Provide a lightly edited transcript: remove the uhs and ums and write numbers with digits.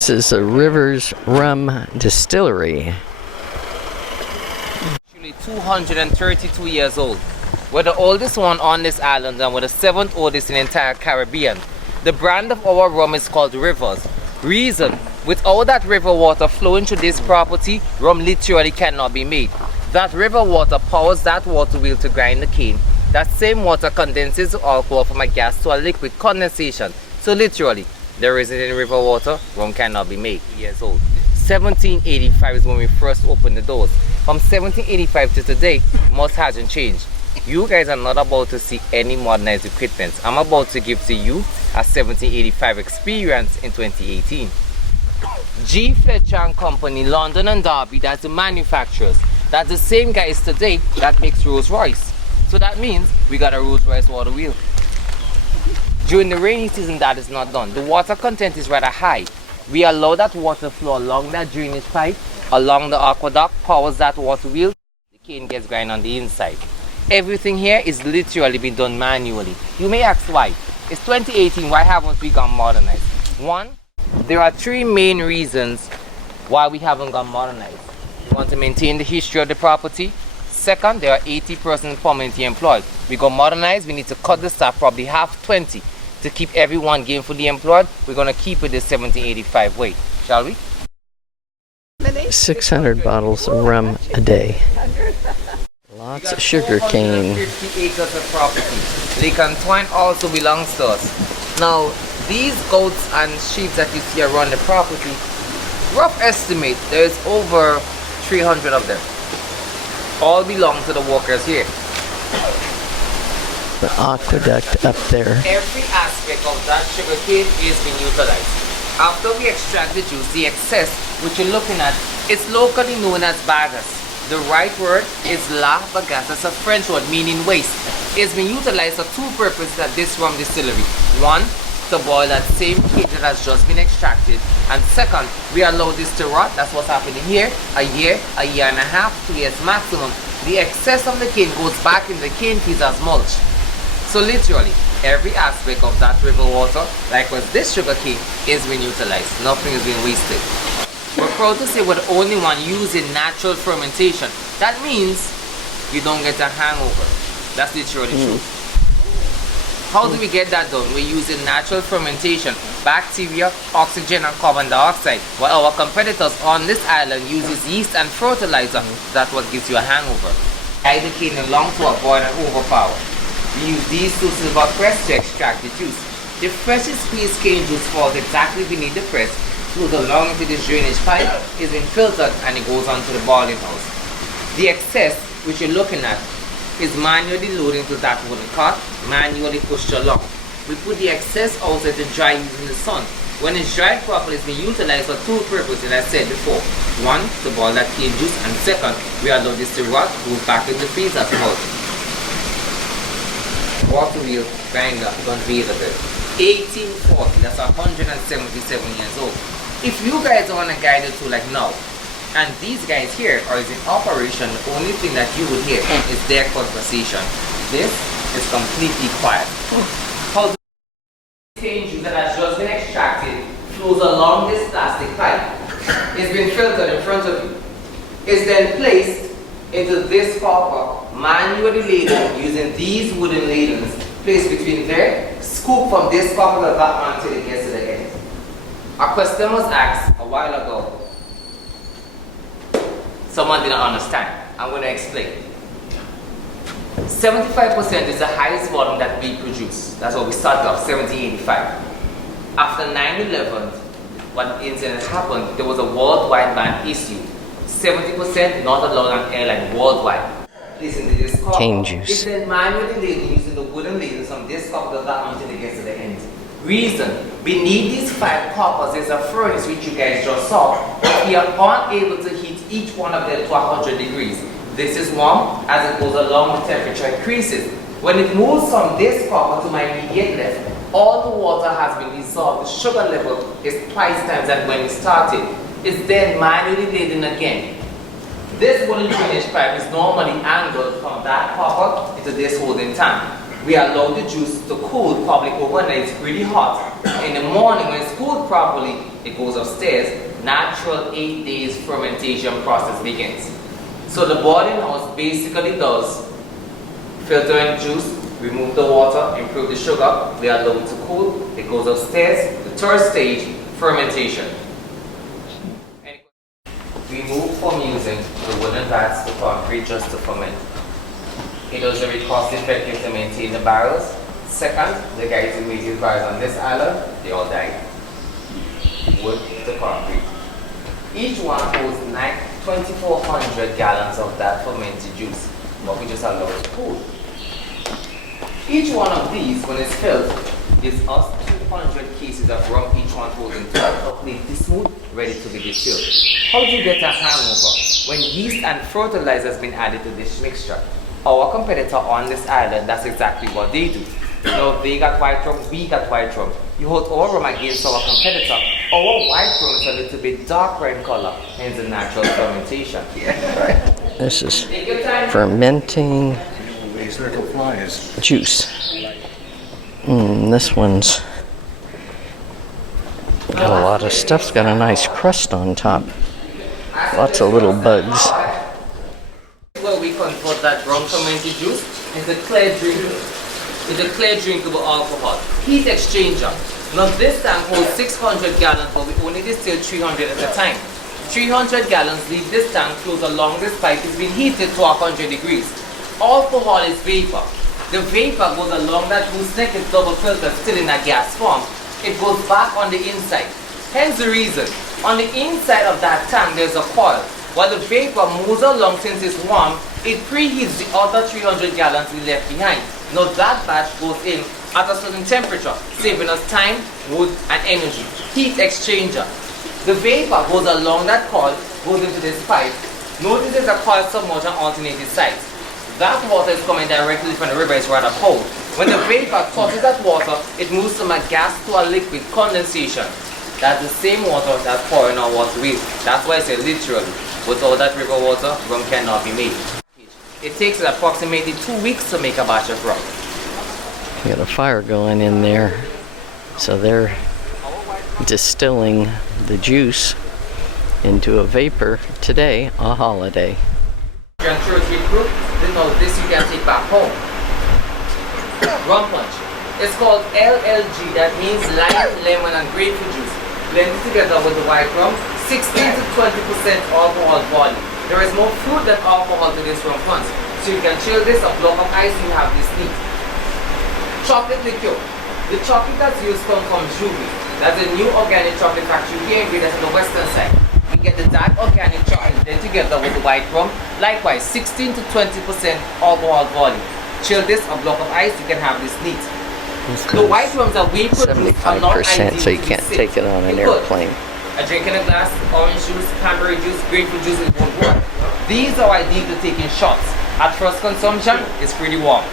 This is the Rivers Rum Distillery. Actually 232 years old. We're the oldest one on this island and we're the 7th oldest in the entire Caribbean. The brand of our rum is called Rivers. Reason, with all that river water flowing through this property, rum literally cannot be made. That river water powers that water wheel to grind the cane. That same water condenses the alcohol from a gas to a liquid condensation. So literally, there isn't any river water, rum cannot be made. Years old. 1785 is when we first opened the doors. From 1785 to today, much hasn't changed. You guys are not about to see any modernized equipment. I'm about to give to you a 1785 experience in 2018. G. Fletcher and Company, London and Derby, that's the manufacturers. That's the same guys today that makes Rolls Royce. So that means we got a Rolls Royce water wheel. During the rainy season, that is not done. The water content is rather high. We allow that water flow along that drainage pipe, along the aqueduct, powers that water wheel. The cane gets grind on the inside. Everything here is literally been done manually. You may ask why. It's 2018, why haven't we gone modernized? One, there are 3 main reasons why we haven't gone modernized. We want to maintain the history of the property. Second, there are 80 persons permanently employed. We go modernized, we need to cut the staff probably half 20 to keep everyone gainfully employed. We're going to keep it the 1785 way, shall we? 600 bottles of rum a day. Lots of sugar cane. 50 acres of property. Lake Antoine also belongs to us. Now, these goats and sheep that you see around the property, rough estimate, there's over 300 of them. All belong to the workers here. The aqueduct up there. Every aspect of that sugar cane is being utilized. After we extract the juice, the excess, which you're looking at, is locally known as bagasse. The right word is la bagasse. That's a French word meaning waste. It's been utilized for 2 purposes at this rum distillery. One, to boil that same cane that has just been extracted. And second, we allow this to rot. That's what's happening here. A year and a half, 2 years maximum. The excess of the cane goes back in the cane piece as mulch. So literally, every aspect of that river water, like with this sugar cane, is being utilized. Nothing is being wasted. We're proud to say we're the only one using natural fermentation. That means you don't get a hangover. That's literally true. How do we get that done? We're using natural fermentation, bacteria, oxygen and carbon dioxide. While our competitors on this island uses yeast and fertilizer, that's what gives you a hangover. Guide the cane along to avoid an overpower. We use these 2 silver crests to extract the juice. The freshly squeezed cane juice falls exactly beneath the press, flows along into this drainage pipe, is then filtered and it goes on to the boiling house. The excess, which you're looking at, is manually loaded into that wooden cart, manually pushed along. We put the excess outside to dry using the sun. When it's dried properly, it's been utilized for 2 purposes, as I said before. One, to boil that cane juice, and second, we allow this to rot, goes back in the freezer as well. Water wheel, grinder, conveyor belt. 1840, that's 177 years old. If you guys are on a guided tour like now, and these guys here are in operation, the only thing that you will hear is their conversation. This is completely quiet. How the cane juice that has just been extracted flows along this plastic pipe. It's been filtered in front of you. It's then placed into this copper, manually ladled using these wooden ladles placed between there, scoop from this copper to that one until it gets to the end. A question was asked a while ago. Someone didn't understand. I'm going to explain. 75% is the highest volume that we produce. That's what we started off, 1785. After 9/11, what incident happened, there was a worldwide ban issued. 70% not allowed on airline worldwide. Listen to this copper. Cane juice. It's then manually ladled using the wooden ladles from this copper to that until it gets to the end. Reason, beneath these 5 coppers is a furnace which you guys just saw. We are unable to heat each one of them to 100 degrees. This is warm. As it goes along, the temperature increases. When it moves from this copper to my immediate left, all the water has been dissolved. The sugar level is twice times than when it started. It's then manually laden again. This wooden drainage pipe is normally angled from that copper into this holding tank. We allow the juice to cool probably overnight. It's really hot. In the morning, when it's cooled properly, it goes upstairs. Natural 8 days fermentation process begins. So the boiling house basically does filter in juice, remove the water, improve the sugar. We allow it to cool. It goes upstairs. The third stage, fermentation. We move from using the wooden vats to concrete just to ferment. It was very cost effective to maintain the barrels. Second, the guys who made these barrels on this island, they all died. Wood to concrete. Each one holds 2,400 gallons of that fermented juice, but we just allow it to cool. Each one of these, when it's filled, gives us 200 cases of rum, each one holding 12 completely smooth, ready to be distilled. How do you get a hangover? When yeast and fertilizer has been added to this mixture. Our competitor on this island, that's exactly what they do. Now they got white rum, we got white rum. You hold our rum against our competitor. Our white rum is a little bit darker in color, hence the natural fermentation. This is fermenting juice. This one's got a lot of stuff. It's got a nice crust on top. Lots of little bugs. Well, we convert that rum fermented juice into clear drink. It's a clear drinkable alcohol. Heat exchanger. Now this tank holds 600 gallons, but we only distill 300 at a time. 300 gallons leave this tank closed along this pipe. It's been heated to 100 degrees. Alcohol is vapor. The vapor goes along that gooseneck, it's double filtered, still in a gas form. It goes back on the inside. Hence the reason. On the inside of that tank there's a coil. While the vapor moves along since it's warm, it preheats the other 300 gallons we left behind. Now that batch goes in at a certain temperature, saving us time, wood, and energy. Heat exchanger. The vapor goes along that coil, goes into this pipe. Notice there's a coil submerged on alternating sides. That water is coming directly from the river, it's rather cold. When the vapor touches that water, it moves from a gas to a liquid, condensation. That's the same water that's pouring our waterways. That's why I say literally, without that river water, rum cannot be made. It takes approximately 2 weeks to make a batch of rum. We got a fire going in there, so they're distilling the juice into a vapor today, a holiday. Your church recruit, you know this you can take back home. Rum punch. It's called LLG, that means lime, lemon, and grapefruit juice. Blend it together with the white rum, 16 to 20% alcohol volume. There is more fruit than alcohol to this rum punch. So you can chill this, a block of ice, and you have this neat. Chocolate liqueur. The chocolate that's used comes from Juby. That's a new organic chocolate factory here in Grenada on the western side. We get the dark organic chocolate then together with the white rum. Likewise, 16 to 20% alcohol volume. Chill this, a block of ice, you can have this neat. The white rums that we produce are not ideal, so you can't take it on an airplane. A drink in a glass, orange juice, cranberry juice, grapefruit juice, and won't work. These are ideal to take in shots. At first consumption, it's pretty warm.